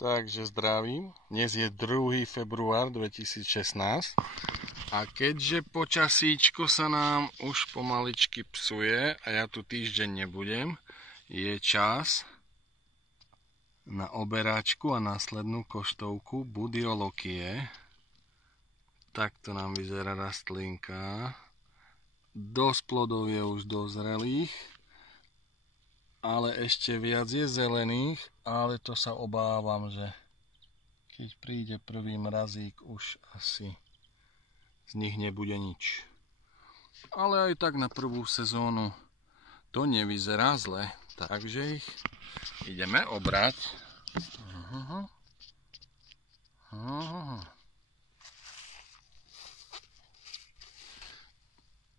Takže zdravím. Dnes je 2. február 2016 a keďže počasíčko sa nám už pomaličky psuje a ja tu týždeň nebudem, je čas na oberačku a následnú koštovku Budiolokie. Takto nám vyzerá rastlinka. Dosť plodov je už dozrelých, ale ešte viac je zelených, ale to sa obávam, že keď príde prvý mrazík, už asi z nich nebude nič. Ale aj tak na prvú sezónu to nevyzerá zle, takže ich ideme obrať.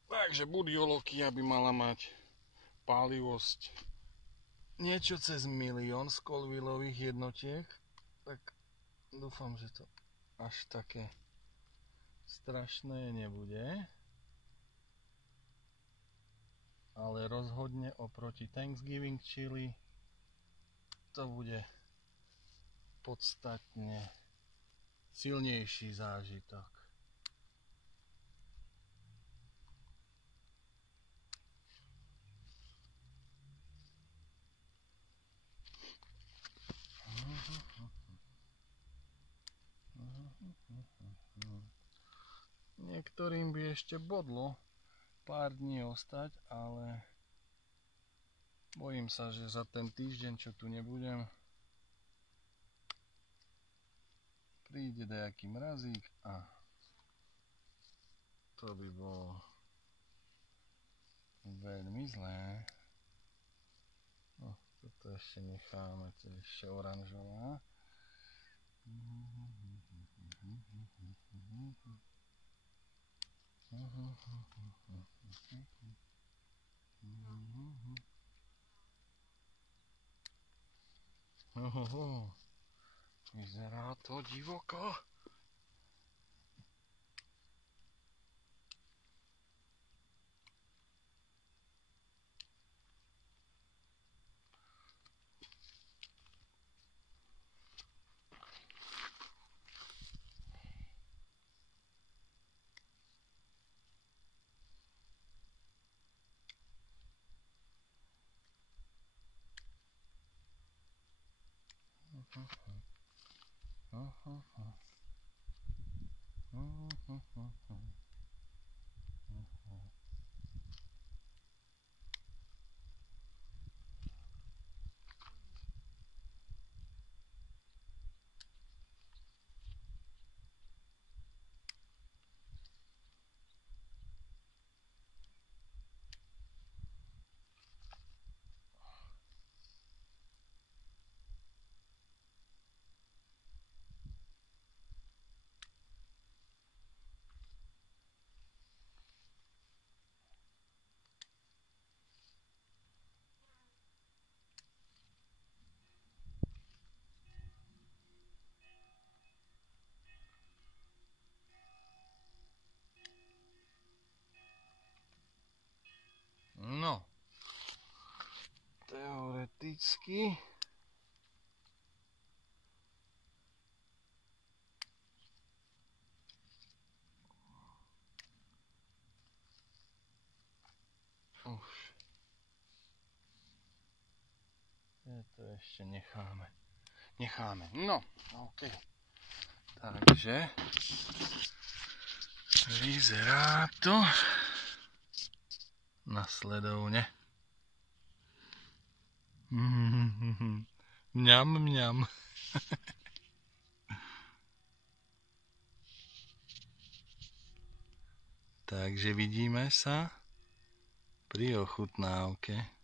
Takže Budiolokia by mala mať pálivosť niečo cez 1 000 000 Scovilleových jednotiek, tak dúfam, že to až také strašné nebude, ale rozhodne oproti Thanksgiving chili to bude podstatne silnejší zážitok. Niektorým by ešte bodlo pár dní ostať, ale bojím sa, že za ten týždeň, čo tu nebudem, príde nejaký mrazík a to by bolo veľmi zlé. No, toto ešte necháme, to je ešte oranžová. Vyzerá to divoko. No, teoreticky už to ešte necháme. No, ok. Takže vyzerá to nasledovne. Mňam, mňam. Takže vidíme sa pri ochutnávke.